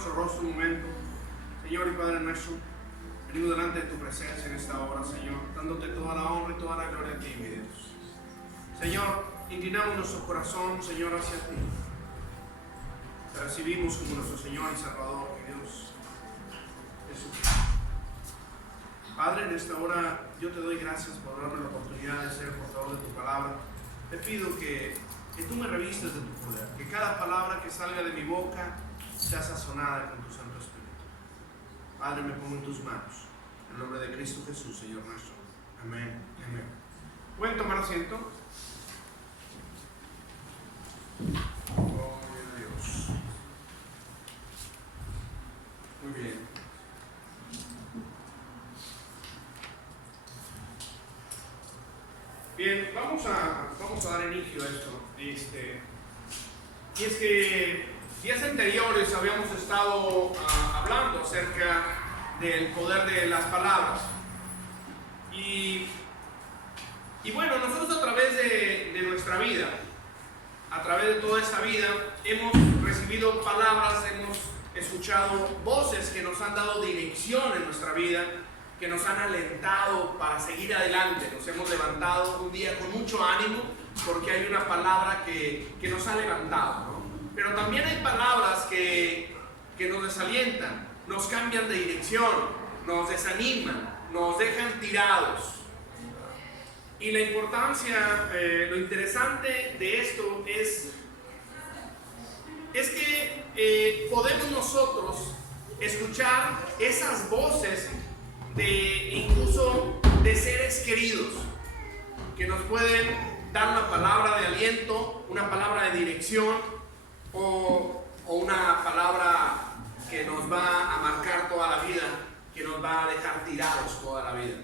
nuestro rostro un momento. Señor y Padre nuestro, venimos delante de tu presencia en esta hora, Señor, dándote toda la honra y toda la gloria a ti, mi Dios. Señor, inclinamos nuestro corazón, Señor, hacia ti. Te recibimos como nuestro Señor y Salvador, mi Dios, Jesucristo. Padre, en esta hora yo te doy gracias por darme la oportunidad de ser el portador de tu palabra. Te pido que tú me revistes de tu poder, que cada palabra que salga de mi boca sea sazonada con tu Santo Espíritu. Padre, me pongo en tus manos, en el nombre de Cristo Jesús, Señor nuestro. Amén. Amén. ¿Pueden tomar asiento? Gloria a Dios. Muy bien. Bien, vamos a dar inicio a esto. Y es que días anteriores habíamos estado hablando acerca del poder de las palabras. Y bueno, nosotros a través de nuestra vida, a través de toda esta vida, hemos recibido palabras, hemos escuchado voces que nos han dado dirección en nuestra vida, que nos han alentado para seguir adelante. Nos hemos levantado un día con mucho ánimo porque hay una palabra que nos ha levantado, ¿no? Pero también hay palabras que nos desalientan, nos cambian de dirección, nos desaniman, nos dejan tirados. Y la importancia, lo interesante de esto es que podemos nosotros escuchar esas voces incluso de seres queridos que nos pueden dar una palabra de aliento, una palabra de dirección o una palabra que nos va a marcar toda la vida, que nos va a dejar tirados toda la vida.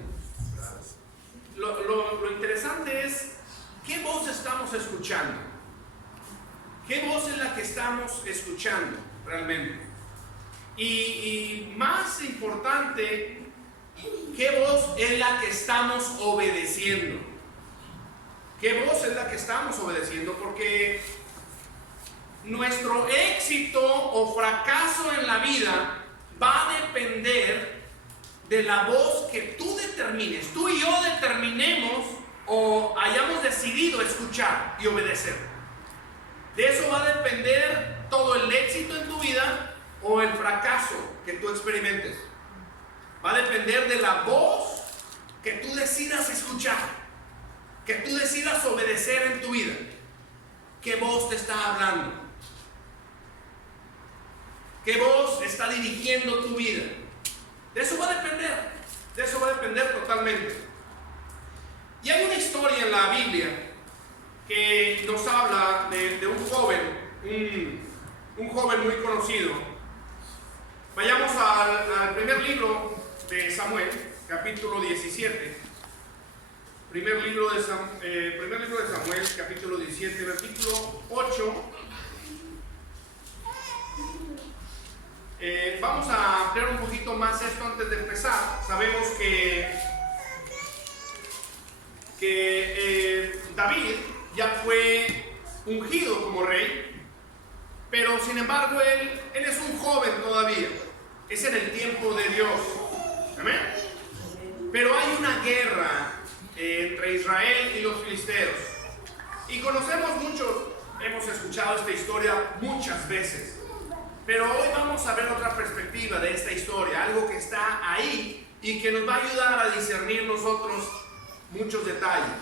Lo interesante es qué voz estamos escuchando, qué voz es la que estamos escuchando realmente, y más importante, ¿qué voz es la que estamos obedeciendo? ¿Qué voz es la que estamos obedeciendo? Porque nuestro éxito o fracaso en la vida va a depender de la voz que tú determines, tú y yo determinemos o hayamos decidido escuchar y obedecer. De eso va a depender todo el éxito en tu vida o el fracaso que tú experimentes. Va a depender de la voz que tú decidas escuchar, que tú decidas obedecer en tu vida. ¿Qué voz te está hablando? ¿Qué voz está dirigiendo tu vida? De eso va a depender totalmente. Y hay una historia en la Biblia que nos habla de un joven muy conocido. Vayamos al primer libro de Samuel, capítulo 17. Primer libro de Samuel, capítulo 17, versículo 8. Vamos a ampliar un poquito más esto antes de empezar. Sabemos que David ya fue ungido como rey, pero sin embargo él es un joven todavía. Es en el tiempo de Dios. Amén. Pero hay una guerra entre Israel y los filisteos. Y conocemos mucho, hemos escuchado esta historia muchas veces. Pero hoy vamos a ver otra perspectiva de esta historia, algo que está ahí y que nos va a ayudar a discernir nosotros muchos detalles.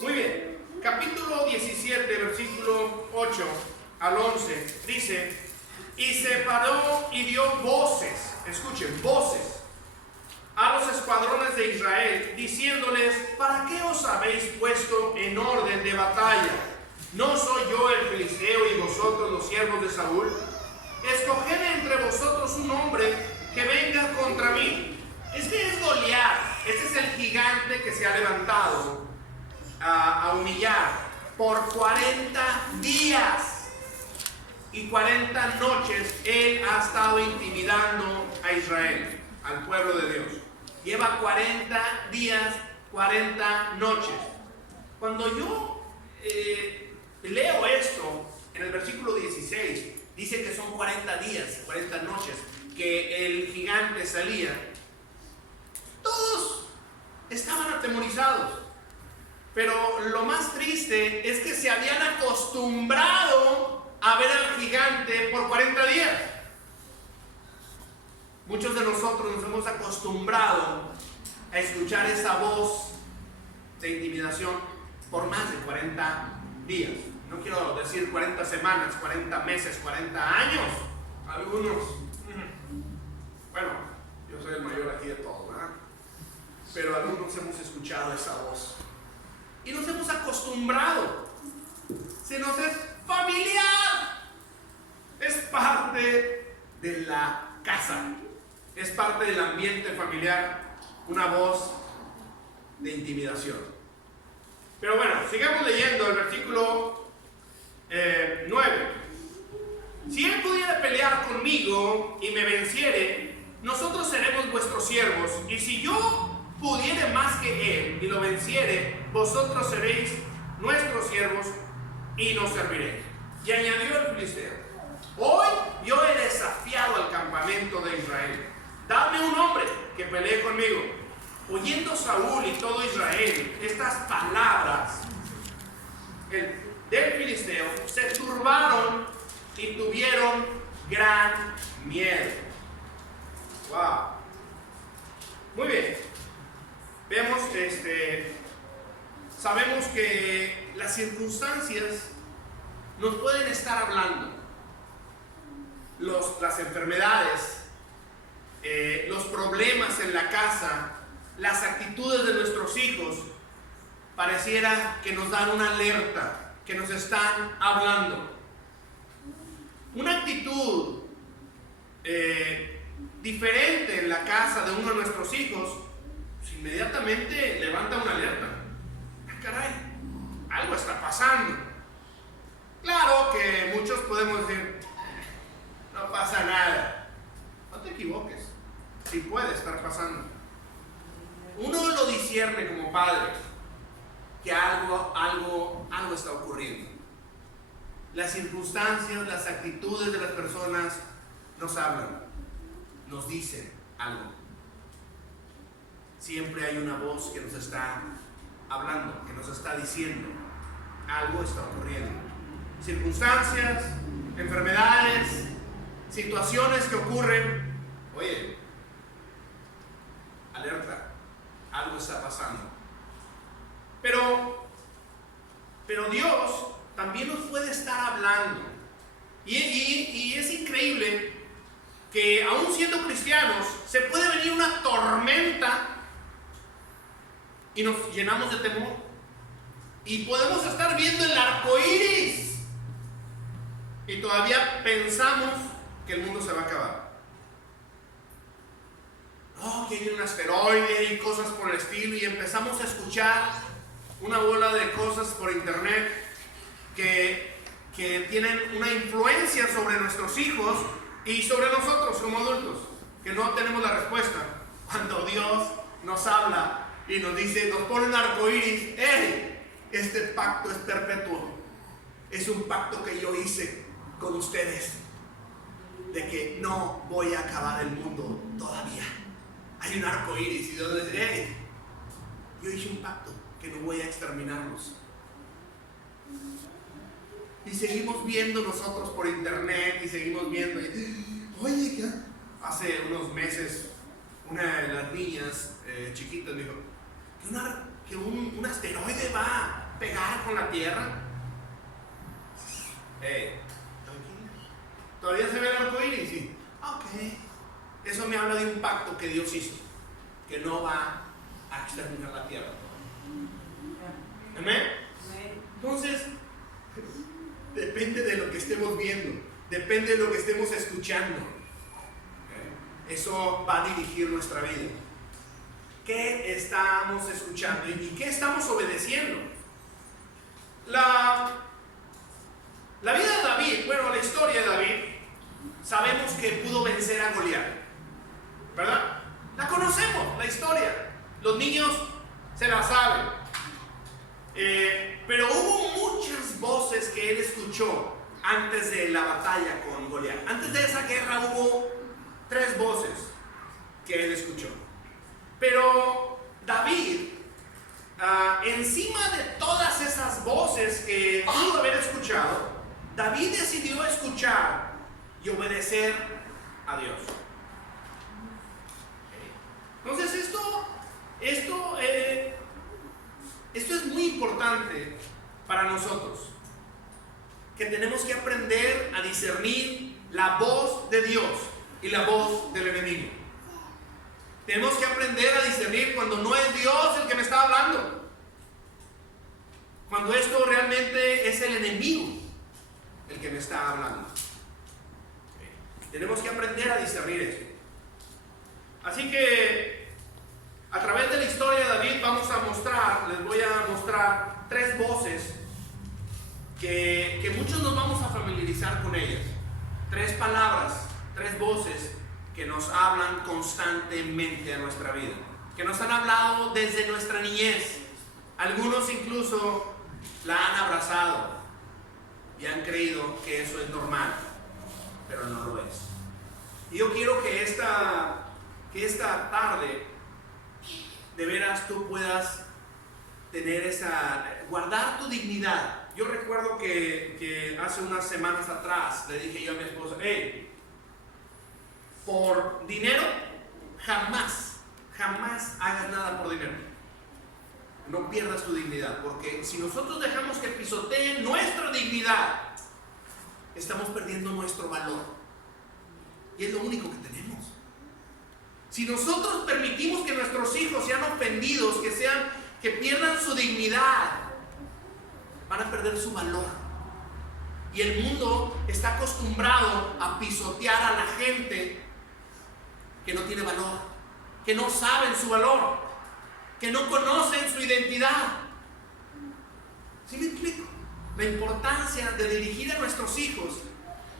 Muy bien, capítulo 17, versículo 8 al 11, dice: y se paró y dio voces, escuchen, voces, a los escuadrones de Israel, diciéndoles: ¿para qué os habéis puesto en orden de batalla? ¿No soy yo el filisteo y vosotros los siervos de Saúl? Escoged entre vosotros un hombre que venga contra mí. Este es Goliat, este es el gigante que se ha levantado a humillar por 40 días y 40 noches. Él ha estado intimidando a Israel, al pueblo de Dios. Lleva 40 días, 40 noches. Cuando yo leo esto en el versículo 16, dice que son 40 días, 40 noches que el gigante salía. Todos estaban atemorizados. Pero lo más triste es que se habían acostumbrado a ver al gigante por 40 días. Muchos de nosotros nos hemos acostumbrado a escuchar esa voz de intimidación por más de 40 días. No quiero decir 40 semanas, 40 meses, 40 años. Algunos, bueno, yo soy el mayor aquí de todos, ¿verdad? Pero algunos hemos escuchado esa voz. Y nos hemos acostumbrado. Se nos es familiar. Es parte de la casa. Es parte del ambiente familiar. Una voz de intimidación. Pero bueno, sigamos leyendo el versículo 9. Si él pudiera pelear conmigo y me venciere, nosotros seremos vuestros siervos. Y si yo pudiere más que él y lo venciere, vosotros seréis nuestros siervos y nos serviréis. Y añadió el filisteo: hoy yo he desafiado al campamento de Israel. Dame un hombre que pelee conmigo. Oyendo Saúl y todo Israel estas palabras del filisteo, se turbaron y tuvieron gran miedo. Wow. Muy bien. Vemos, sabemos que las circunstancias nos pueden estar hablando. Las enfermedades, los problemas en la casa, las actitudes de nuestros hijos, pareciera que nos dan una alerta, que nos están hablando. Una actitud diferente en la casa de uno de nuestros hijos, pues inmediatamente levanta una alerta. ¡Ah, caray! Algo está pasando. Claro que muchos podemos decir, no pasa nada. No te equivoques, sí puede estar pasando. Uno lo discierne como padre, que algo está ocurriendo. Las circunstancias, las actitudes de las personas nos hablan, nos dicen algo. Siempre hay una voz que nos está hablando, que nos está diciendo, algo está ocurriendo. Circunstancias, enfermedades, situaciones que ocurren. Oye, alerta, algo está pasando. Pero Dios también nos puede estar hablando. Y es increíble que aún siendo cristianos se puede venir una tormenta y nos llenamos de temor. Y podemos estar viendo el arco iris y todavía pensamos que el mundo se va a acabar. No, que hay un asteroide y cosas por el estilo, y empezamos a escuchar una bola de cosas por internet que tienen una influencia sobre nuestros hijos y sobre nosotros como adultos, que no tenemos la respuesta. Cuando Dios nos habla y nos dice, nos pone un arco iris, ¡hey! Este pacto es perpetuo. Es un pacto que yo hice con ustedes, de que no voy a acabar el mundo todavía. Hay un arco iris y Dios dice, ¡hey! Yo hice un pacto que no voy a exterminarlos. Y seguimos viendo nosotros por internet y seguimos viendo. Oye, ¿qué? Hace unos meses una de las niñas chiquitas me dijo que un asteroide va a pegar con la Tierra. ¿Todavía se ve el arco iris? Sí. Ok. Eso me habla de un pacto que Dios hizo, que no va a exterminar la Tierra. ¿Amén? Entonces, depende de lo que estemos viendo, depende de lo que estemos escuchando. Eso va a dirigir nuestra vida. ¿Qué estamos escuchando y qué estamos obedeciendo? La vida de David, bueno, la historia de David, sabemos que pudo vencer a Goliat, ¿verdad? La conocemos, la historia. Los niños se la saben. Pero hubo muchas voces que él escuchó antes de la batalla con Goliat. Antes de esa guerra hubo 3 voces que él escuchó. Pero David, encima de todas esas voces que pudo haber escuchado, David decidió escuchar y obedecer a Dios. Entonces esto es muy importante para nosotros, que tenemos que aprender a discernir la voz de Dios y la voz del enemigo. Tenemos que aprender a discernir cuando no es Dios el que me está hablando, cuando esto realmente es el enemigo el que me está hablando. Tenemos que aprender a discernir esto. Así que a través de la historia de David les voy a mostrar 3 voces que muchos nos vamos a familiarizar con ellas. 3 palabras, 3 voces que nos hablan constantemente a nuestra vida, que nos han hablado desde nuestra niñez. Algunos incluso la han abrazado y han creído que eso es normal, pero no lo es. Y yo quiero que esta tarde de veras tú puedas guardar tu dignidad. Yo recuerdo que hace unas semanas atrás le dije yo a mi esposa: hey, por dinero jamás hagas nada por dinero. No pierdas tu dignidad, porque si nosotros dejamos que pisoteen nuestra dignidad, estamos perdiendo nuestro valor, y es lo único que tenemos. Si nosotros permitimos que nuestros hijos sean ofendidos, que pierdan su dignidad, van a perder su valor. Y el mundo está acostumbrado a pisotear a la gente que no tiene valor, que no saben su valor, que no conocen su identidad. ¿Sí me explico? La importancia de dirigir a nuestros hijos,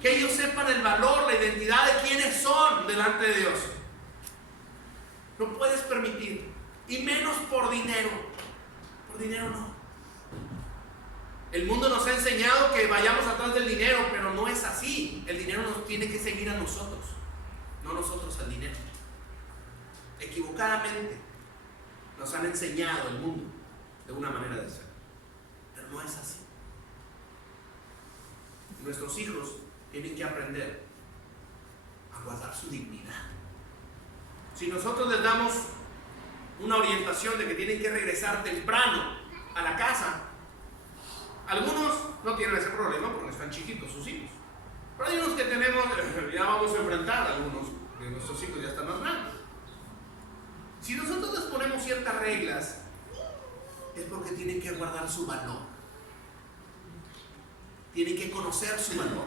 que ellos sepan el valor, la identidad de quiénes son delante de Dios. No puedes permitir, y menos por dinero. Por dinero no. El mundo nos ha enseñado que vayamos atrás del dinero, pero no es así. El dinero nos tiene que seguir a nosotros, no nosotros al dinero. Equivocadamente nos han enseñado el mundo de una manera de ser, pero no es así. Nuestros hijos tienen que aprender a guardar su dignidad. Si nosotros les damos una orientación de que tienen que regresar temprano a la casa, algunos no tienen ese problema porque están chiquitos sus hijos, pero hay unos que ya vamos a enfrentar, algunos de nuestros hijos ya están más grandes. Si nosotros les ponemos ciertas reglas, es porque tienen que guardar su valor, tienen que conocer su valor.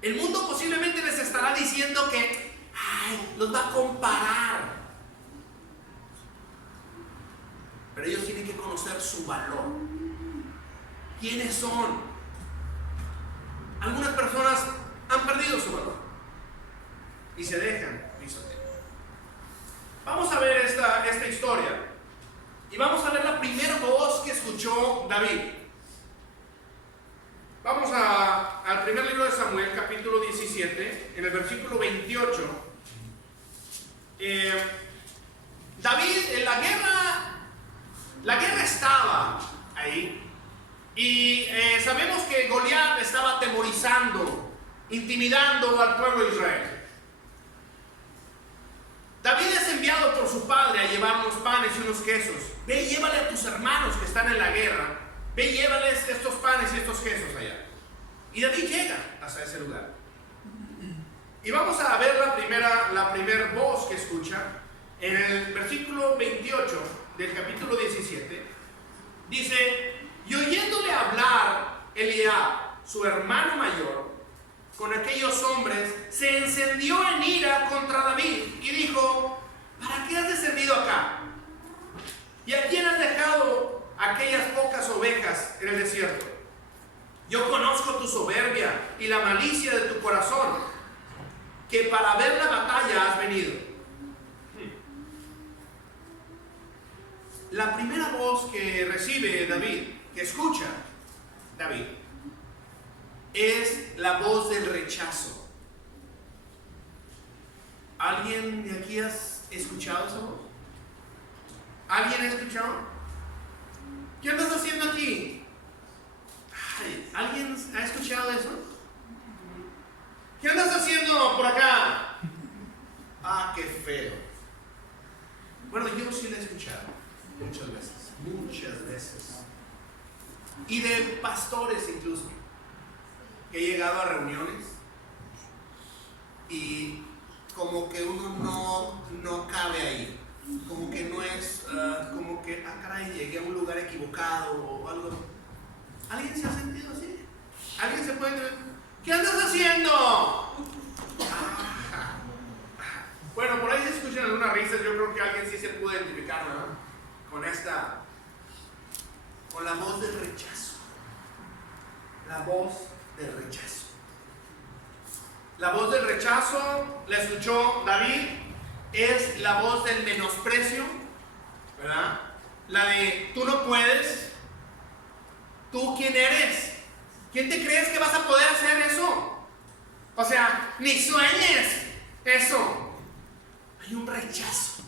El mundo posiblemente les estará diciendo que los va a comparar, pero ellos tienen que conocer su valor. ¿Quiénes son? Algunas personas han perdido su valor y se dejan pisotear. Vamos a ver esta historia y vamos a ver la primera voz que escuchó David. Vamos al primer libro de Samuel, capítulo 17, en el versículo 28. David, en la guerra estaba ahí, y sabemos que Goliat estaba atemorizando, intimidando al pueblo de Israel. David es enviado por su padre a llevar unos panes y unos quesos. Ve y llévale a tus hermanos que están en la guerra, ve y llévales estos panes y estos quesos allá. Y David llega hasta ese lugar. Y vamos a ver la primera voz que escucha. En el versículo 28 del capítulo 17, dice: y oyéndole hablar Eliab, su hermano mayor, con aquellos hombres, se encendió en ira contra David y dijo: ¿para qué has descendido acá? ¿Y a quién has dejado aquellas pocas ovejas en el desierto? Yo conozco tu soberbia y la malicia de tu corazón, que para ver la batalla has venido. La primera voz que recibe David, que escucha David, es la voz del rechazo. ¿Alguien de aquí has escuchado esa voz? ¿Alguien ha escuchado? ¿Qué andas haciendo aquí? Ay, ¿alguien ha escuchado eso? ¿Qué andas haciendo por acá? Ah, qué feo. Bueno, yo sí la he escuchado muchas veces. Y de pastores incluso, que he llegado a reuniones y como que uno no cabe ahí. Como que no es, como que, caray, llegué a un lugar equivocado o algo. ¿Alguien se ha sentido así? ¿Alguien se puede... ¿Qué andas haciendo? Bueno, por ahí se escuchan algunas risas. Yo creo que alguien sí se pudo identificar, ¿no? Con la voz del rechazo. La voz del rechazo. La voz del rechazo la escuchó David. Es la voz del menosprecio, ¿verdad? La de tú no puedes. ¿Tú quién eres? ¿Quién te crees que vas a poder hacer eso? O sea, ni sueñes eso. Hay un rechazo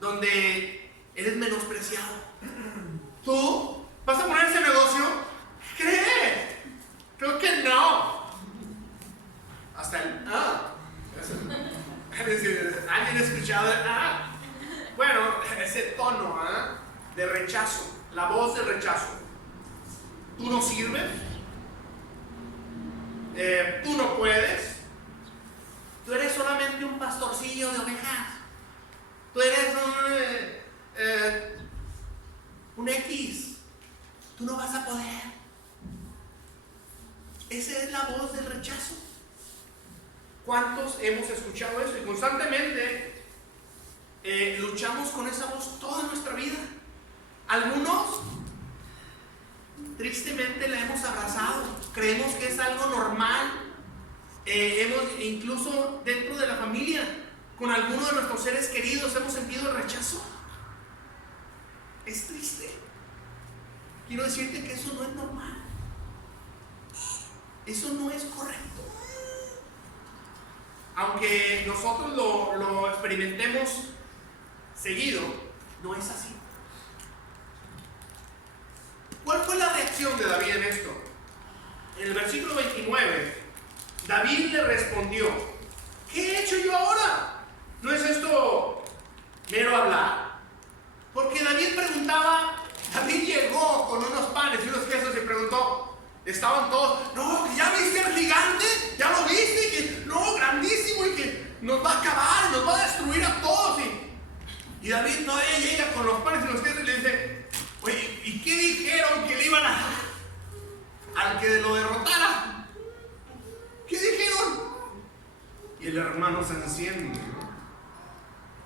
donde eres menospreciado. ¿Tú vas a poner ese negocio? ¿Crees? Creo que no. Hasta el ¿alguien ha escuchado? Bueno, ese tono de rechazo, la voz de rechazo. Tú no sirves, tú no puedes, tú eres solamente un pastorcillo de ovejas, tú eres un X, tú no vas a poder. Esa es la voz del rechazo. ¿Cuántos hemos escuchado eso? Y constantemente luchamos con esa voz toda nuestra vida. Algunos tristemente la hemos abrazado, creemos que es algo normal. Incluso dentro de la familia, con alguno de nuestros seres queridos hemos sentido el rechazo. Es triste. Quiero decirte que eso no es normal. Eso no es correcto. Aunque nosotros lo experimentemos seguido, no es así. ¿Cuál fue la reacción de David en esto? En el versículo 29, David le respondió: ¿qué he hecho yo ahora? ¿No es esto mero hablar? Porque David preguntaba, David llegó con unos panes y unos quesos y preguntó, estaban todos, no, ¿ya viste al gigante? ¿Ya lo viste? Que, no, grandísimo, y que nos va a acabar, nos va a destruir a todos. Y David todavía llega con los panes y los quesos y le dice, oye, ¿y qué dijeron que le iban a dar al que lo derrotara? ¿Qué dijeron? Y el hermano se enciende.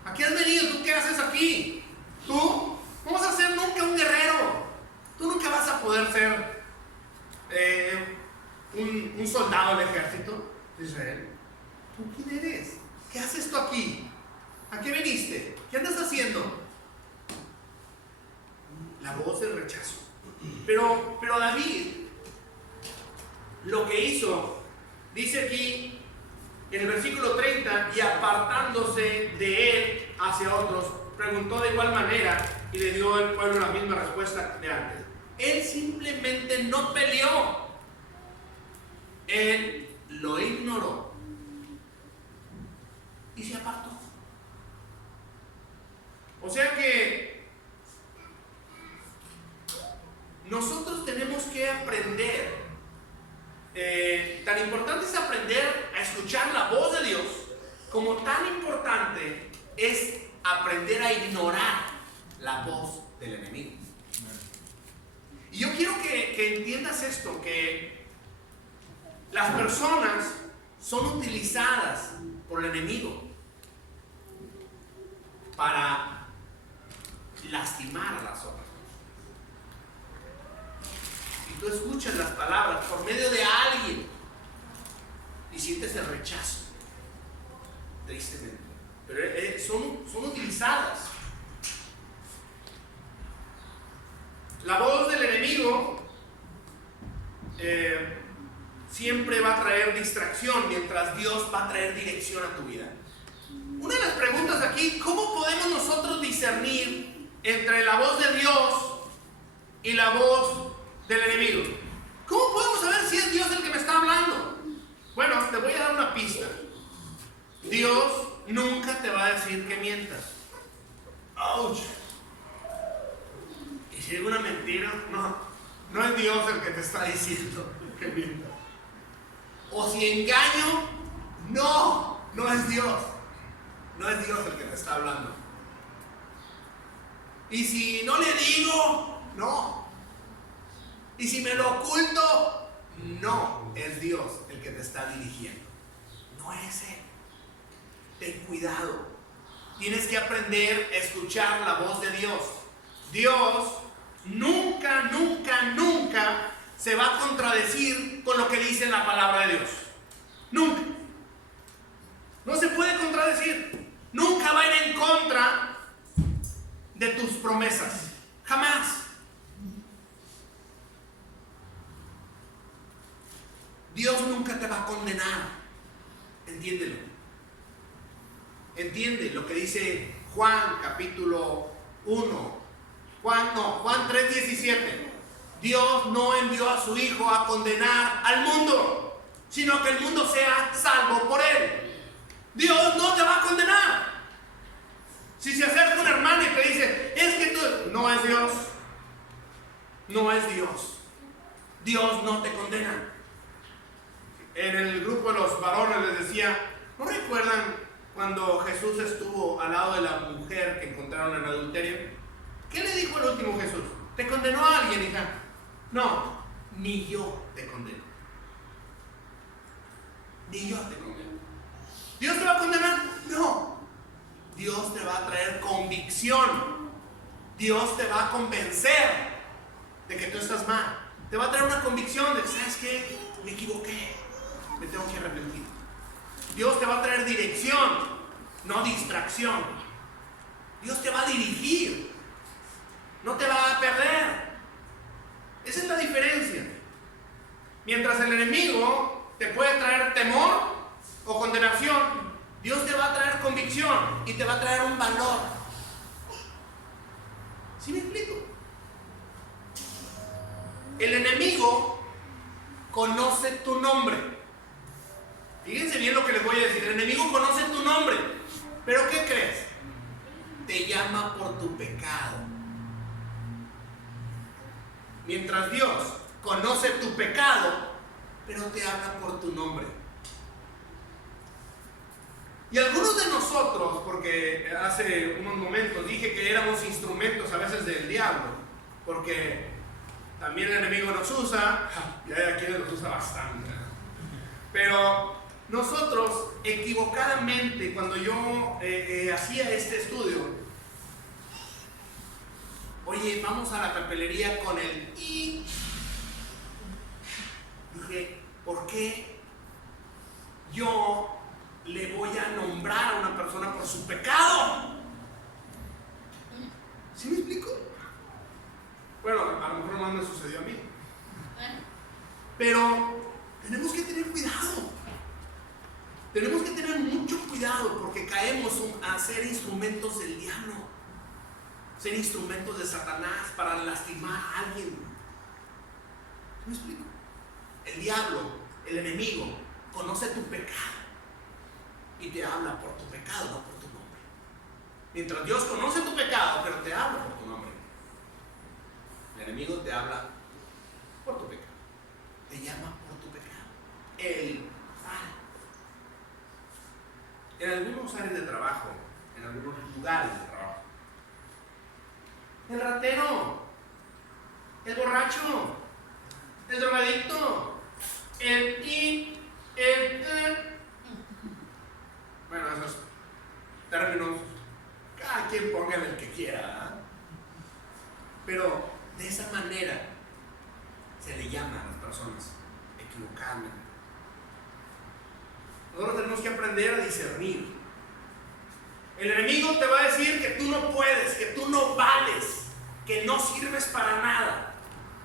¿A qué has venido? ¿Tú qué haces aquí? ¿Tú? No vas a ser nunca un guerrero. Tú nunca vas a poder ser un soldado del ejército de Israel. ¿Tú quién eres? ¿Qué haces tú aquí? ¿A qué viniste? ¿Qué andas haciendo? La voz del rechazo. Pero David lo que hizo, dice aquí en el versículo 30, y apartándose de él hacia otros, preguntó de igual manera y le dio al pueblo la misma respuesta de antes. Él simplemente no peleó, él lo ignoró y se apartó. O sea que nosotros tenemos que aprender. Tan importante es aprender a escuchar la voz de Dios, como tan importante es aprender a ignorar la voz del enemigo. Y yo quiero que entiendas esto, que las personas son utilizadas por el enemigo para lastimar a las otras. Y tú escuchas las palabras por medio de alguien y sientes el rechazo, tristemente. Pero son utilizadas. La voz del enemigo siempre va a traer distracción, mientras Dios va a traer dirección a tu vida. Una de las preguntas aquí: ¿cómo podemos nosotros discernir entre la voz de Dios y la voz del enemigo? ¿Cómo podemos saber si es Dios el que me está hablando? Bueno, te voy a dar una pista. Dios nunca te va a decir que mientas. ¡Auch! Y si es una mentira, no es Dios el que te está diciendo que mientas. O si engaño, no es Dios. No es Dios el que te está hablando. Y si no le digo, no. Y si me lo oculto, no es Dios el que te está dirigiendo. No es Él. Ten cuidado. Tienes que aprender a escuchar la voz de Dios. Dios nunca, nunca, nunca se va a contradecir con lo que dice la palabra de Dios. Nunca. No se puede contradecir. Nunca va a ir en contra de tus promesas. Jamás. Dios nunca te va a condenar. Entiéndelo. Entiende lo que dice Juan capítulo 1. Juan 3:17. Dios no envió a su Hijo a condenar al mundo, sino que el mundo sea salvo por Él. Dios no te va a condenar. Si se acerca un hermano y te dice: es que tú... No es Dios. No es Dios. Dios no te condena. En el grupo de los varones les decía: ¿no recuerdan cuando Jesús estuvo al lado de la mujer que encontraron en adulterio? ¿Qué le dijo el último Jesús? ¿Te condenó a alguien, hija? No, ni yo te condeno. Ni yo te condeno. ¿Dios te va a condenar? No. Dios te va a traer convicción. Dios te va a convencer de que tú estás mal. Te va a traer una convicción de: ¿sabes qué? Me equivoqué. Me tengo que arrepentir. Dios te va a traer dirección, no distracción. Dios te va a dirigir, no te va a perder. Esa es la diferencia. Mientras el enemigo te puede traer temor o condenación, Dios te va a traer convicción y te va a traer un valor. ¿Sí me explico? El enemigo conoce tu nombre. Fíjense bien lo que les voy a decir. El enemigo conoce tu nombre. ¿Pero qué crees? Te llama por tu pecado. Mientras Dios conoce tu pecado, pero te habla por tu nombre. Y algunos de nosotros, porque hace unos momentos dije que éramos instrumentos a veces del diablo, porque también el enemigo nos usa, y hay a quienes nos usa bastante. Pero nosotros equivocadamente, cuando yo hacía este estudio, oye, vamos a la papelería con el I. Dije: ¿por qué yo le voy a nombrar a una persona por su pecado? ¿Sí me explico? Bueno, a lo mejor no me sucedió a mí. Pero tenemos que tener cuidado. Tenemos que tener mucho cuidado, porque caemos a ser instrumentos del diablo, ser instrumentos de Satanás para lastimar a alguien. ¿Me explico? El diablo, el enemigo, conoce tu pecado y te habla por tu pecado, no por tu nombre. Mientras Dios conoce tu pecado, pero te habla por tu nombre, el enemigo te habla por tu pecado, te llama por tu pecado. Él sale. En algunos áreas de trabajo, en algunos lugares de trabajo, el ratero, el borracho, el drogadicto, bueno, esos términos, cada quien ponga el que quiera, ¿eh? Pero de esa manera se le llama a las personas equivocadamente. Nosotros tenemos que aprender a discernir. El enemigo te va a decir que tú no puedes, que tú no vales, que no sirves para nada.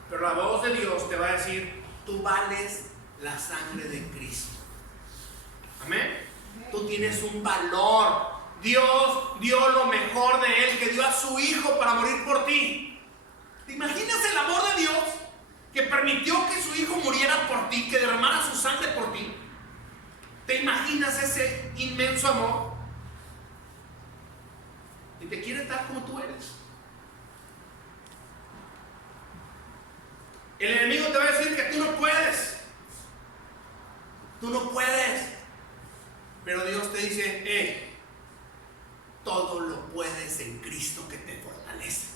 Pero la voz de Dios te va a decir: tú vales la sangre de Cristo. Amén. Tú tienes un valor. Dios dio lo mejor de Él, que dio a su Hijo para morir por ti. ¿Te imaginas el amor de Dios que permitió que su Hijo muriera por ti, que derramara su sangre por ti? ¿Te imaginas ese inmenso amor? Y te quiere tal como tú eres. El enemigo te va a decir que tú no puedes. Tú no puedes. Pero Dios te dice, todo lo puedes en Cristo que te fortalece.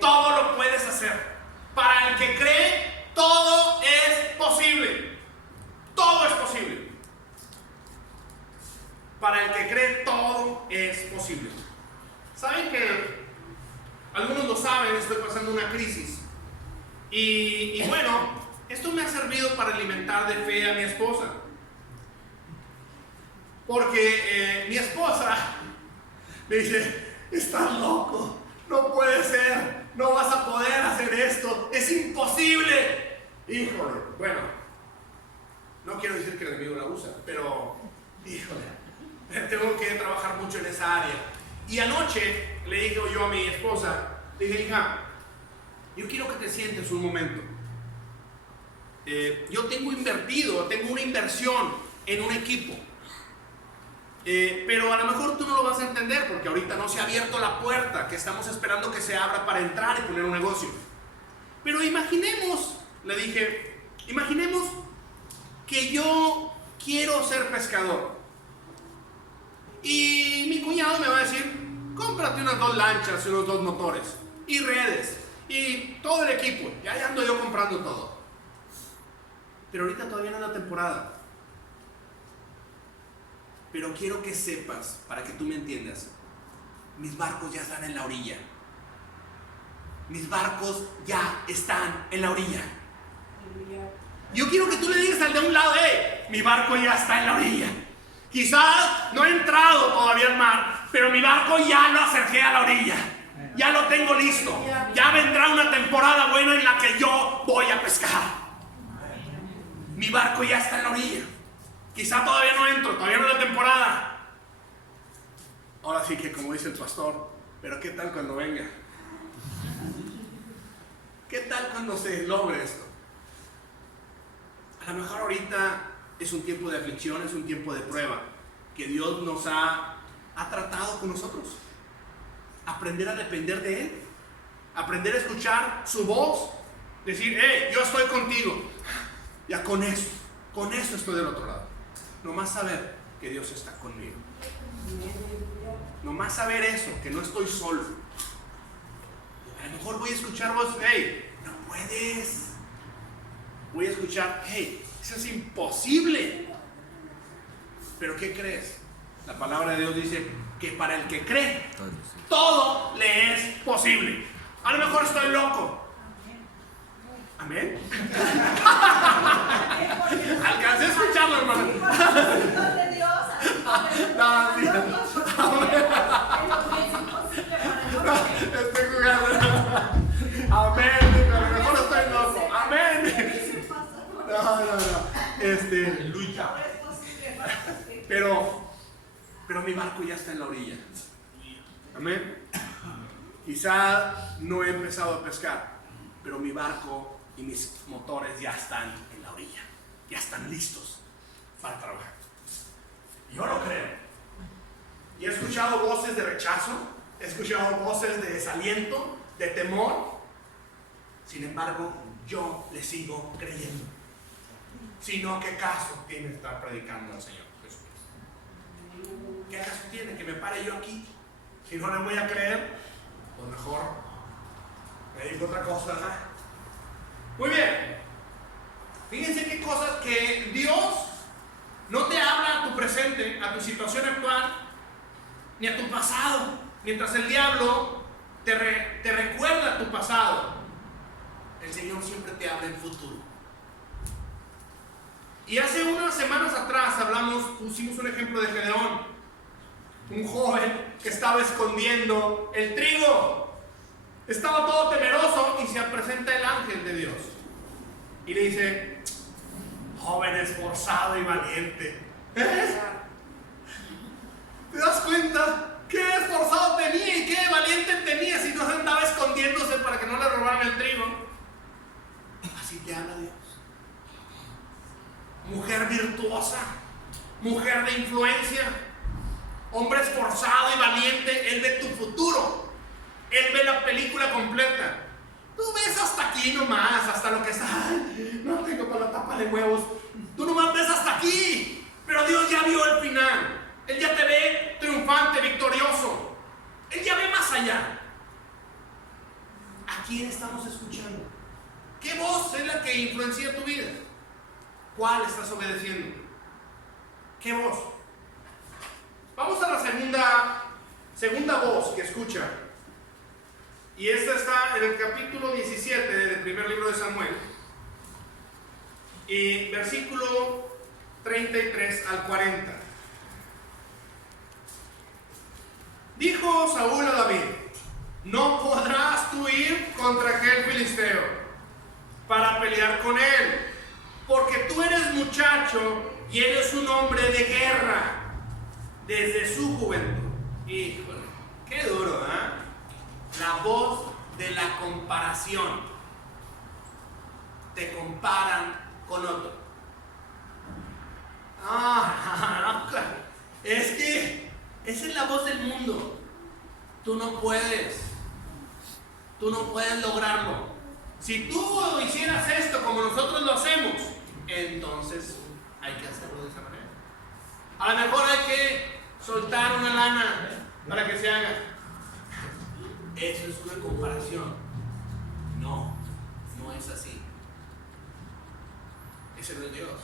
Todo lo puedes hacer. Para el que cree, todo es posible. Todo es posible. Para el que cree, todo es posible. ¿Saben que algunos lo saben? Estoy pasando una crisis. Y bueno, esto me ha servido para alimentar de fe a mi esposa. Porque mi esposa me dice, estás loco, no puede ser, no vas a poder hacer esto, es imposible. Híjole, bueno, no quiero decir que el enemigo la usa, pero híjole, tengo que trabajar mucho en esa área. Y anoche le dije yo a mi esposa, le dije, hija, yo quiero que te sientes un momento. Yo tengo una inversión en un equipo. Pero a lo mejor tú no lo vas a entender porque ahorita no se ha abierto la puerta que estamos esperando que se abra para entrar y poner un negocio. Pero imaginemos, le dije, imaginemos que yo quiero ser pescador y mi cuñado me va a decir, cómprate unas 2 lanchas y unos 2 motores y redes y todo el equipo. Ya ando yo comprando todo. Pero ahorita todavía no es la temporada. Pero quiero que sepas, para que tú me entiendas, mis barcos ya están en la orilla. Mis barcos ya están en la orilla. Yo quiero que tú le digas al de un lado, mi barco ya está en la orilla. Quizás no he entrado todavía al mar, pero mi barco ya lo acerqué a la orilla. Ya lo tengo listo. Ya vendrá una temporada buena en la que yo voy a pescar. Mi barco ya está en la orilla. Quizá todavía no entro, todavía no es la temporada. Ahora sí que como dice el pastor, pero ¿qué tal cuando venga? ¿Qué tal cuando se logre esto? A lo mejor ahorita es un tiempo de aflicción, es un tiempo de prueba, que Dios nos ha tratado con nosotros. Aprender a depender de Él, aprender a escuchar su voz, decir, yo estoy contigo. Ya con eso estoy del otro lado. Nomás saber que Dios está conmigo. Nomás saber eso, que no estoy solo. A lo mejor voy a escuchar voz, no puedes. Voy a escuchar, eso es imposible. Pero ¿qué crees? La palabra de Dios dice que para el que cree, todo le es posible. A lo mejor estoy loco. Amén. Alcancé a escucharlo, hermano. Estoy jugando. Amén. A lo mejor estoy loco. Amén. No. Lucha. Pero mi barco ya está en la orilla. Amén. Quizá no he empezado a pescar, pero mi barco y mis motores ya están en la orilla, ya están listos para trabajar. Yo lo creo. Y he escuchado voces de rechazo, he escuchado voces de desaliento, de temor. Sin embargo, yo le sigo creyendo. Si no, ¿qué caso tiene estar predicando al Señor Jesucristo? ¿Qué caso tiene que me pare yo aquí? Si no le voy a creer, pues mejor me digo otra cosa, ¿verdad? Muy bien. Fíjense qué cosas que Dios no te habla a tu presente, a tu situación actual, ni a tu pasado. Mientras el diablo te recuerda tu pasado, el Señor siempre te habla en futuro. Y hace unas semanas atrás pusimos un ejemplo de Gedeón, un joven que estaba escondiendo el trigo. Estaba todo temeroso y se presenta el ángel de Dios y le dice, joven esforzado y valiente. ¿Te das cuenta? ¿Qué esforzado tenía y qué valiente tenía si no se andaba escondiéndose para que no le robaran el trigo? Así te habla Dios. Mujer virtuosa, mujer de influencia, hombre esforzado y valiente. Él ve tu futuro, Él ve la película completa. Tú ves hasta aquí nomás, hasta lo que está. Ay, no tengo para la tapa de huevos. Tú nomás ves hasta aquí, pero Dios ya vio el final. Él ya te ve triunfante, victorioso. Él ya ve más allá. ¿A quién estamos escuchando? ¿Qué voz es la que influencia tu vida? ¿Cuál estás obedeciendo? ¿Qué voz? Vamos a la segunda voz que escucha. Y esta está en el capítulo 17 del primer libro de Samuel. Y versículo 33 al 40. Dijo Saúl a David: no podrás tú ir contra aquel filisteo para pelear con él, porque tú eres muchacho y él es un hombre de guerra desde su juventud. Híjole, qué duro, ¿eh? La voz de la comparación. Te comparan con otro. Es que esa es la voz del mundo. Tú no puedes lograrlo. Si tú hicieras esto como nosotros lo hacemos, entonces hay que hacerlo de esa manera. A lo mejor hay que soltar una lana para que se haga. Eso es una comparación. No es así. Ese no es Dios.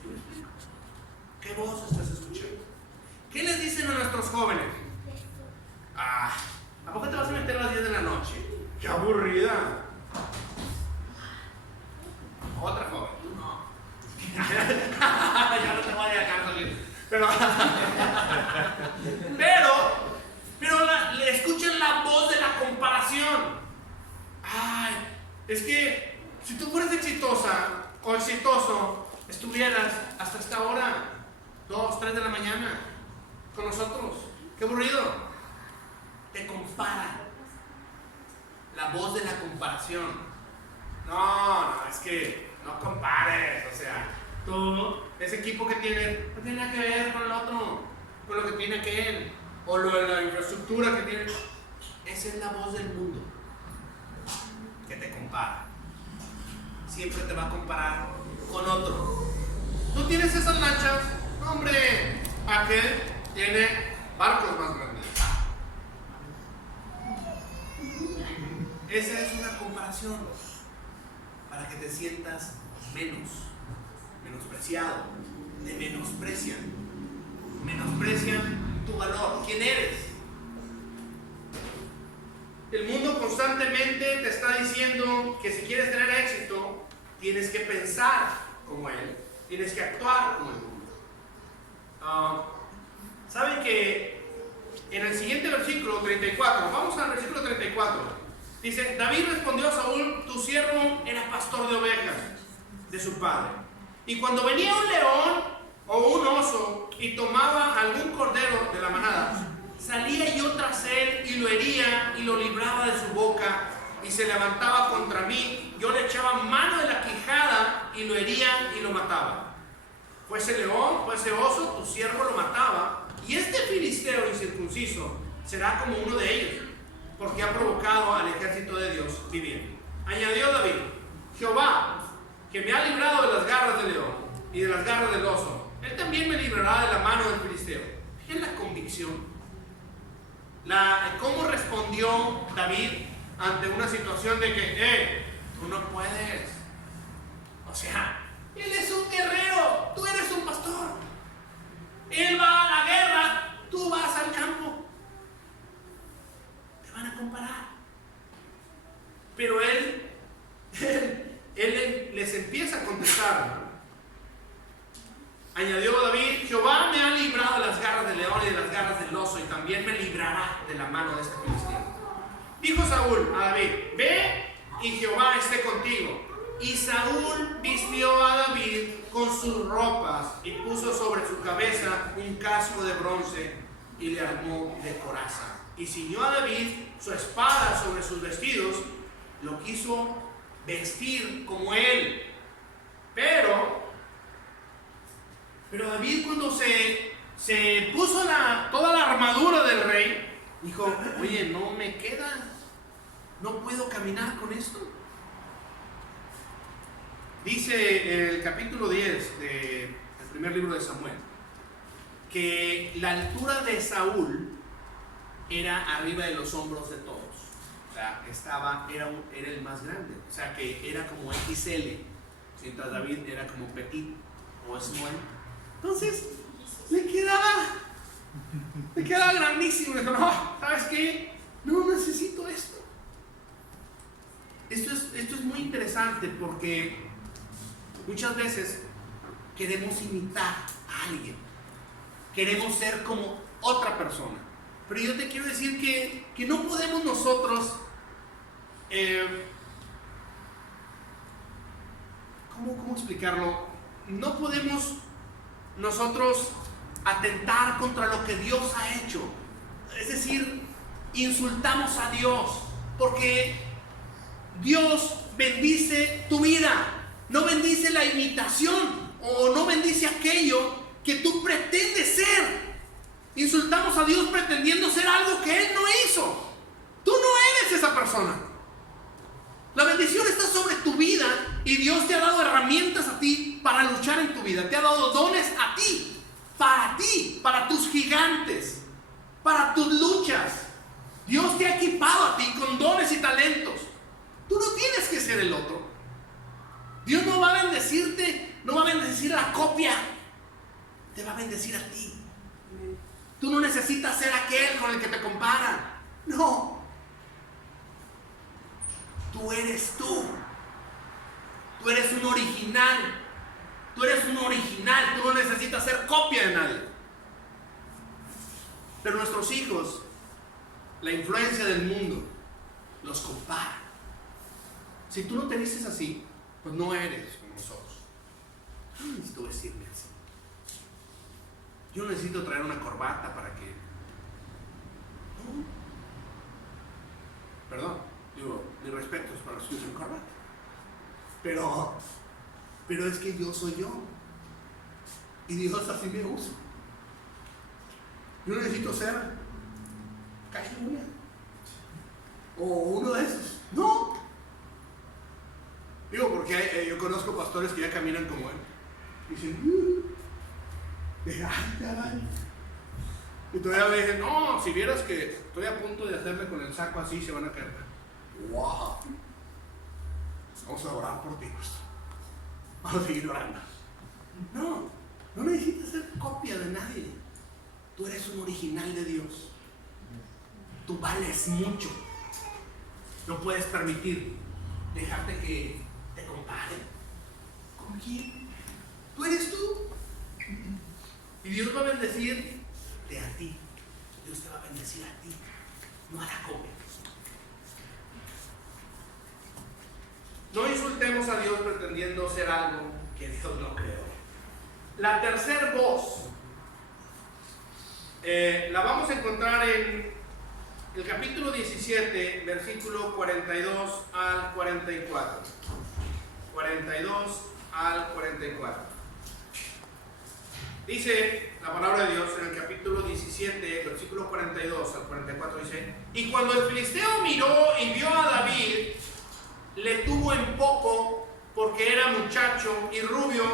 ¿Sí me explico? ¿Qué voz estás escuchando? ¿Qué les dicen a nuestros jóvenes? ¿A poco te vas a meter a las 10 de la noche? ¡Qué aburrida! Otra joven, tú no. Ya no te voy a dejar salir. Pero le escuchan la voz de la comparación. Ay, es que si tú fueras exitosa o exitoso, estuvieras hasta esta hora, 2, 3 de la mañana, con nosotros. ¡Qué aburrido! Te compara. La voz de la comparación. No, es que no compares. O sea, tú, ese equipo que tienes, no tiene nada que ver con el otro, con lo que tiene aquel, o la infraestructura que tiene. Esa es la voz del mundo que te compara. Siempre te va a comparar con otro. Tú tienes esas lanchas, hombre, aquel tiene barcos más grandes. Esa es una comparación para que te sientas menospreciado. Te menosprecian tu valor, quién eres. El mundo constantemente te está diciendo que si quieres tener éxito, tienes que pensar como él, tienes que actuar como el mundo. ¿Saben que en el siguiente versículo 34, vamos al versículo 34, dice: David respondió a Saúl: tu siervo era pastor de ovejas de su padre, y cuando venía un león o un oso y tomaba algún cordero de la manada, salía yo tras él y lo hería y lo libraba de su boca, y se levantaba contra mí, yo le echaba mano de la quijada y lo hería y lo mataba. Fuese león, fuese oso, tu siervo lo mataba, y este filisteo incircunciso será como uno de ellos, porque ha provocado al ejército de Dios vivir. Añadió David: Jehová, que me ha librado de las garras del león y de las garras del oso, él también me librará de la mano del filisteo. Es la convicción. ¿Cómo respondió David ante una situación de que, tú no puedes? O sea, él es un guerrero, tú eres un pastor. Él va a la guerra, tú vas al campo. Te van a comparar. Pero él les empieza a contestar. Añadió David: Jehová me ha librado de las garras del león y de las garras del oso, y también me librará de la mano de este filisteo. Dijo Saúl a David: ve y Jehová esté contigo. Y Saúl vistió a David con sus ropas y puso sobre su cabeza un casco de bronce y le armó de coraza. Y ciñó a David su espada sobre sus vestidos, lo quiso vestir como él. Pero David, cuando se puso toda la armadura del rey, dijo: oye, no me queda, no puedo caminar con esto. Dice el capítulo 10 del primer libro de Samuel que la altura de Saúl era arriba de los hombros de todos. O sea, era el más grande. O sea, que era como XL, mientras David era como petit o small. Entonces, le quedaba grandísimo. Le dijo: no, ¿sabes qué? No necesito esto. Esto es muy interesante porque muchas veces queremos imitar a alguien, queremos ser como otra persona. Pero yo te quiero decir que no podemos nosotros, ¿cómo explicarlo? No podemos nosotros atentar contra lo que Dios ha hecho. Es decir, insultamos a Dios, porque Dios bendice tu vida, no bendice la imitación o no bendice aquello que tú pretendes ser. Insultamos a Dios pretendiendo ser algo que Él no hizo. Tú no eres esa persona. La bendición está sobre tu vida y Dios te ha dado herramientas a ti para luchar en tu vida. Te ha dado dones a ti, para tus gigantes, para tus luchas. Dios te ha equipado a ti con dones y talentos. Tú no tienes que ser el otro. Dios no va a bendecirte, no va a bendecir a la copia, te va a bendecir a ti. Tú no necesitas ser aquel con el que te comparan. No. Tú eres tú. Tú eres un original. Tú eres un original. Tú no necesitas ser copia de nadie. Pero nuestros hijos, la influencia del mundo, los compara. Si tú no te vistes así, pues no eres como nosotros. Yo no necesito vestirme así. Yo no necesito traer una corbata para que... No. Perdón, digo, mis respetos para los que usan corbata. Pero es que yo soy yo. Y Dios así me usa. Yo no necesito ser Caína o uno de esos. No. Digo, porque yo conozco pastores que ya caminan como él. Dicen, y todavía me dicen: no, si vieras que estoy a punto de hacerme con el saco así, se van a caer. ¡Wow! Vamos a orar por ti, pastor. Vamos a seguir orando. No necesitas ser copia de nadie. Tú eres un original de Dios. Tú vales mucho. No puedes permitir dejarte que te comparen. ¿Con quién? Tú eres tú. Y Dios va a bendecirte a ti. Dios te va a bendecir a ti, no a la copia. No insultemos a Dios pretendiendo ser algo que Dios no creó. La tercera voz la vamos a encontrar en el capítulo 17, versículo 42 al 44. 42 al 44. Dice la palabra de Dios en el capítulo 17, versículo 42 al 44, dice: y cuando el filisteo miró y vio a David, le tuvo en poco, porque era muchacho y rubio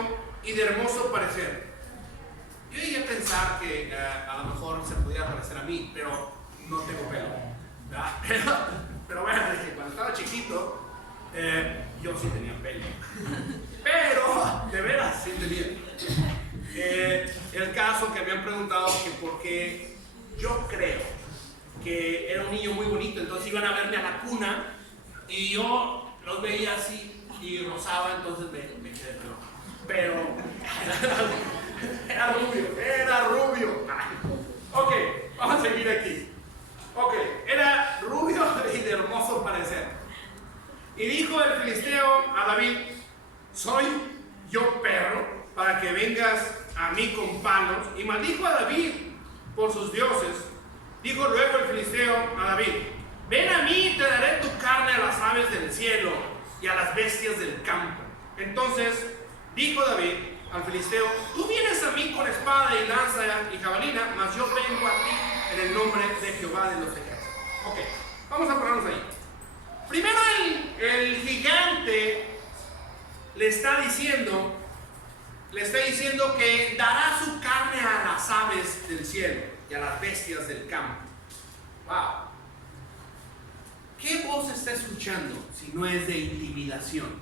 y de hermoso parecer. Yo llegué a pensar que a lo mejor se pudiera parecer a mí, pero no tengo pelo, ¿verdad? Pero bueno, dije, cuando estaba chiquito, yo sí tenía pelo. Pero, de veras, sí tenía. El caso que me han preguntado que por qué, yo creo que era un niño muy bonito, entonces iban a verme a la cuna y yo los veía así y rozaba, entonces me quedé pelo. Pero era rubio. Ok, vamos a seguir aquí. Ok, era rubio y de hermoso parecer. Y dijo el filisteo a David: ¿soy yo perro para que vengas a mí con palos? Y maldijo a David por sus dioses. Dijo luego el filisteo a David: ven a mí y te daré tu carne a las aves del cielo y a las bestias del campo. Entonces dijo David al filisteo: tú vienes a mí con espada y lanza y jabalina, mas yo vengo a ti en el nombre de Jehová de los ejércitos. Ok, vamos a ponernos ahí. Primero el gigante le está diciendo que dará su carne a las aves del cielo y a las bestias del campo. Wow. ¿Qué voz está escuchando si no es de intimidación,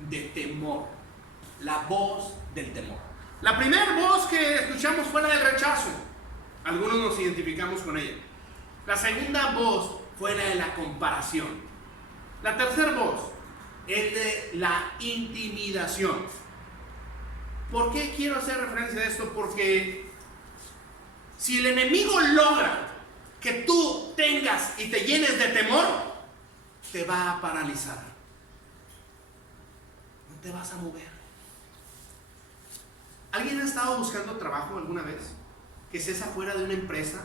de temor? La voz del temor. La primera voz que escuchamos fue la del rechazo. Algunos nos identificamos con ella. La segunda voz fue la de la comparación. La tercera voz es de la intimidación. ¿Por qué quiero hacer referencia a esto? Porque si el enemigo logra que tú tengas y te llenes de temor, te va a paralizar. No te vas a mover. ¿Alguien ha estado buscando trabajo alguna vez? Que estés afuera de una empresa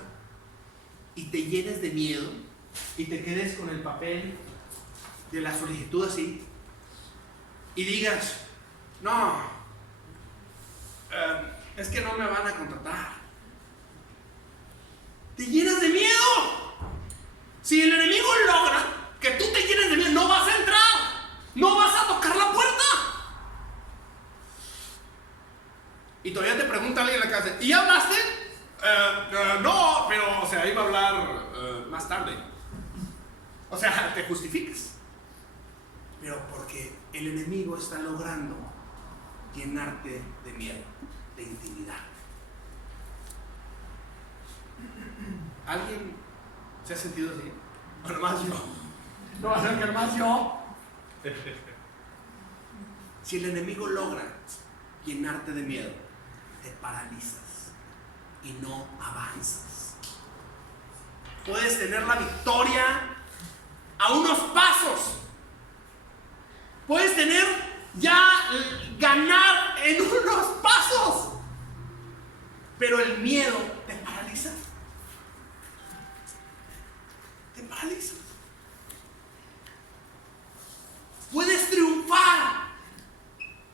y te llenes de miedo y te quedes con el papel de la solicitud así y digas: no, es que no me van a contratar. Te llenas de miedo. Si el enemigo logra que tú te llenes de miedo, no vas a entrar, no vas a tocar la puerta. Y todavía te pregunta alguien en la casa: ¿y ya hablaste? No, pero o sea, iba a hablar más tarde. O sea, te justificas. Pero porque el enemigo está logrando llenarte de miedo, de intimidad. ¿Alguien se ha sentido así? ¿O nomás yo? No va a ser que más yo. Si el enemigo logra llenarte de miedo, te paralizas y no avanzas. Puedes tener la victoria a unos pasos. Puedes tener ya ganar en unos pasos, pero el miedo te paraliza. Te paraliza. Puedes triunfar.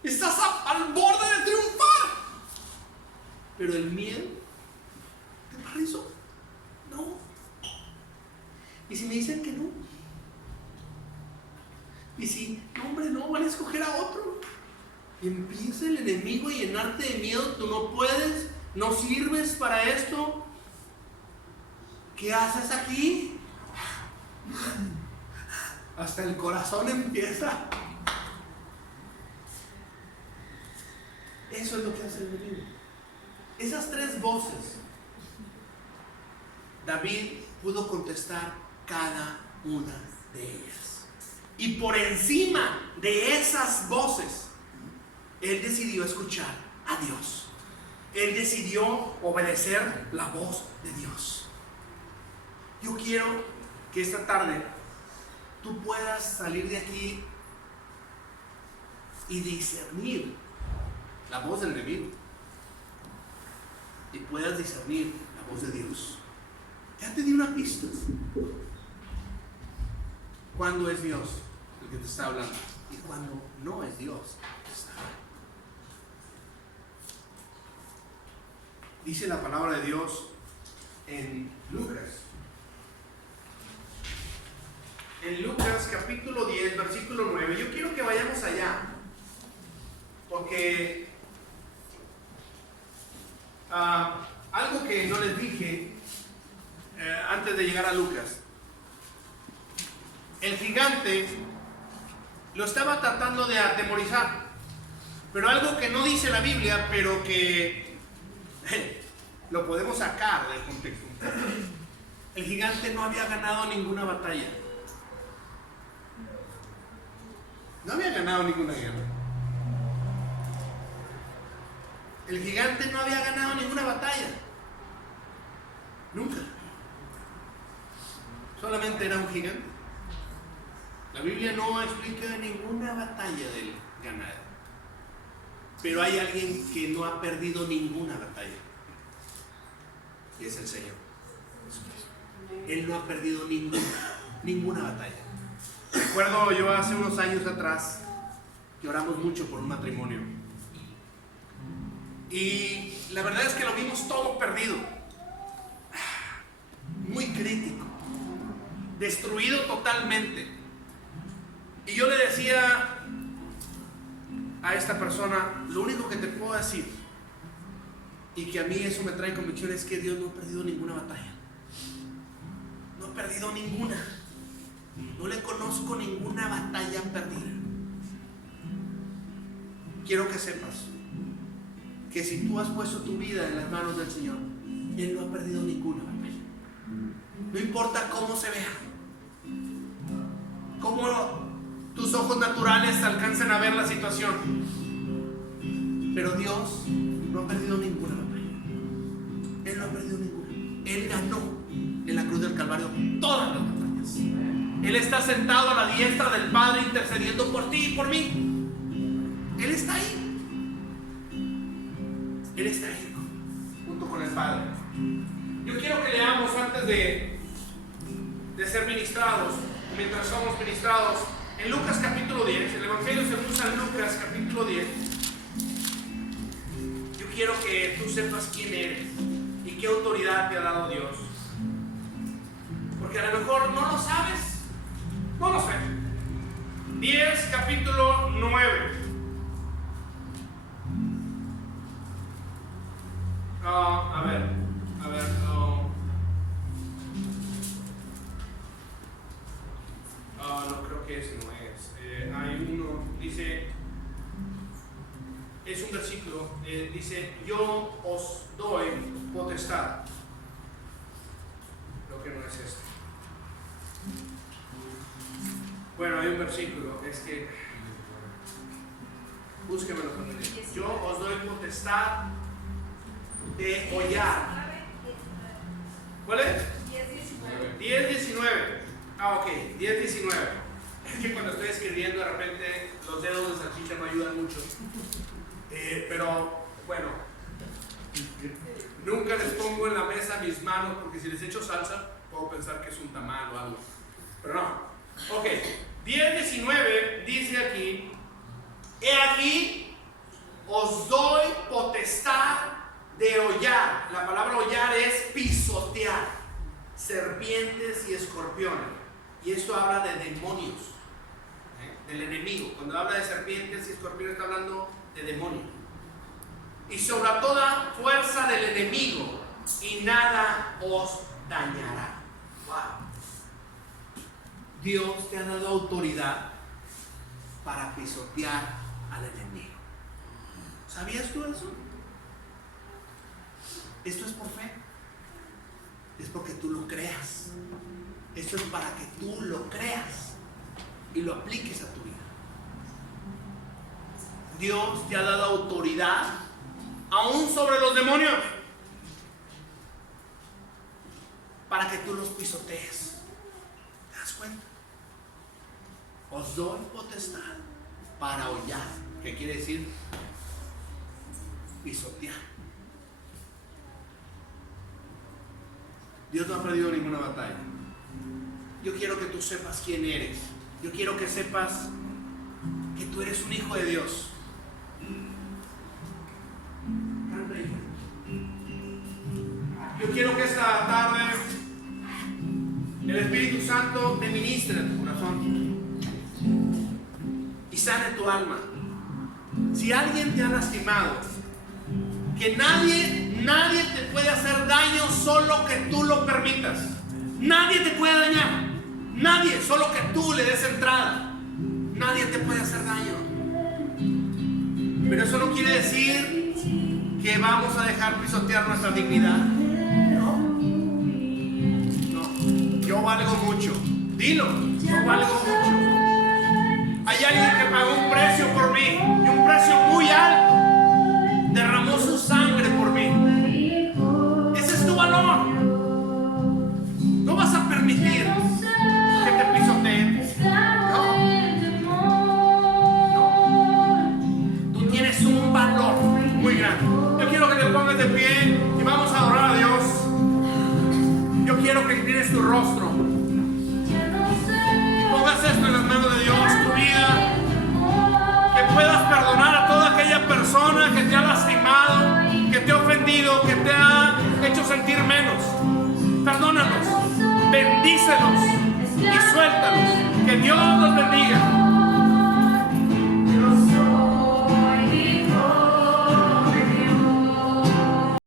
Estás al borde de triunfar, pero el miedo te paralizó. No. ¿Y si me dicen que no? Y si, no, hombre, no, van a escoger a otro. Y empieza el enemigo a llenarte de miedo. Tú no puedes, no sirves para esto. ¿Qué haces aquí? Hasta el corazón empieza. Eso es lo que hace el enemigo. Esas tres voces, David pudo contestar cada una de ellas. Y por encima de esas voces, él decidió escuchar a Dios. Él decidió obedecer la voz de Dios. Yo quiero que esta tarde tú puedas salir de aquí y discernir la voz del enemigo y puedas discernir la voz de Dios. Ya te di una pista. ¿Cuándo es Dios el que te está hablando? Y cuando no es Dios el que está hablando. Dice la palabra de Dios en Lucas. En Lucas capítulo 10, versículo 9. Yo quiero que vayamos allá, porque algo que no les dije antes de llegar a Lucas. El gigante lo estaba tratando de atemorizar, pero algo que no dice la Biblia, pero que lo podemos sacar del contexto. El gigante no había ganado ninguna batalla. No había ganado ninguna guerra. El gigante no había ganado ninguna batalla. Nunca. Solamente era un gigante. La Biblia no explica ninguna batalla del ganado. Pero hay alguien que no ha perdido ninguna batalla. Y es el Señor Jesucristo. Él no ha perdido ninguna batalla. Recuerdo yo hace unos años atrás que oramos mucho por un matrimonio. Y la verdad es que lo vimos todo perdido. Muy crítico. Destruido totalmente. Y yo le decía a esta persona, lo único que te puedo decir, y que a mí eso me trae convicción, es que Dios no ha perdido ninguna batalla. No ha perdido ninguna. No le conozco ninguna batalla perdida. Quiero que sepas que si tú has puesto tu vida en las manos del Señor, Él no ha perdido ninguna batalla. No importa cómo se vea, cómo tus ojos naturales alcancen a ver la situación, pero Dios no ha perdido ninguna batalla. Él no ha perdido ninguna. Él ganó en la cruz del Calvario todas las batallas. Él está sentado a la diestra del Padre intercediendo por ti y por mí. Él está ahí. Él está ahí junto con el Padre. Yo quiero que leamos antes de ser ministrados, mientras somos ministrados, en Lucas capítulo 10, el Evangelio según San Lucas capítulo 10. Yo quiero que tú sepas quién eres y qué autoridad te ha dado Dios. Porque a lo mejor no lo sabes. No lo sé. 10 capítulo 9. A ver, no creo que ese no es. Hay uno, dice, es un versículo, dice, yo os doy potestad. Creo que no es este. Bueno, hay un versículo, es que, búsquemelo también. Yo os doy potestad de hollar. ¿Cuál es? 10:19. Ok, 10:19. Es que cuando estoy escribiendo de repente los dedos de salchicha no ayudan mucho. Pero bueno, nunca les pongo en la mesa mis manos porque si les echo salsa puedo pensar que es un tamal o algo. Pero no. Ok, 10:19 dice aquí: he aquí os doy potestad de hollar. La palabra hollar es pisotear serpientes y escorpiones. Y esto habla de demonios, del enemigo. Cuando habla de serpientes y escorpiones está hablando de demonios. Y sobre toda fuerza del enemigo, y nada os dañará. Wow. Dios te ha dado autoridad para pisotear al enemigo. ¿Sabías tú eso? Esto es por fe. Es porque tú lo creas. Esto es para que tú lo creas y lo apliques a tu vida. Dios te ha dado autoridad aún sobre los demonios para que tú los pisotees. ¿Te das cuenta? Os doy potestad para hollar. ¿Qué quiere decir? Pisotear. Dios no ha perdido ninguna batalla. Yo quiero que tú sepas quién eres. Yo quiero que sepas que tú eres un hijo de Dios. Yo quiero que esta tarde el Espíritu Santo te ministre en tu corazón y sane tu alma. Si alguien te ha lastimado, que nadie te puede hacer daño solo que tú lo permitas. Nadie te puede dañar. Nadie, solo que tú le des entrada. Nadie te puede hacer daño. Pero eso no quiere decir que vamos a dejar pisotear nuestra dignidad. No. Yo valgo mucho. Dilo, yo valgo mucho. Hay alguien que pagó un precio por mí, y un precio muy alto. Derramó su sangre por mí. Ese es tu valor. No vas a permitir que te pisoteen. No. Tú tienes un valor inclines tu rostro. Pongas esto en las manos de Dios, tu vida. Que puedas perdonar a toda aquella persona que te ha lastimado, que te ha ofendido, que te ha hecho sentir menos. Perdónalos, bendícelos y suéltalos. Que Dios los bendiga.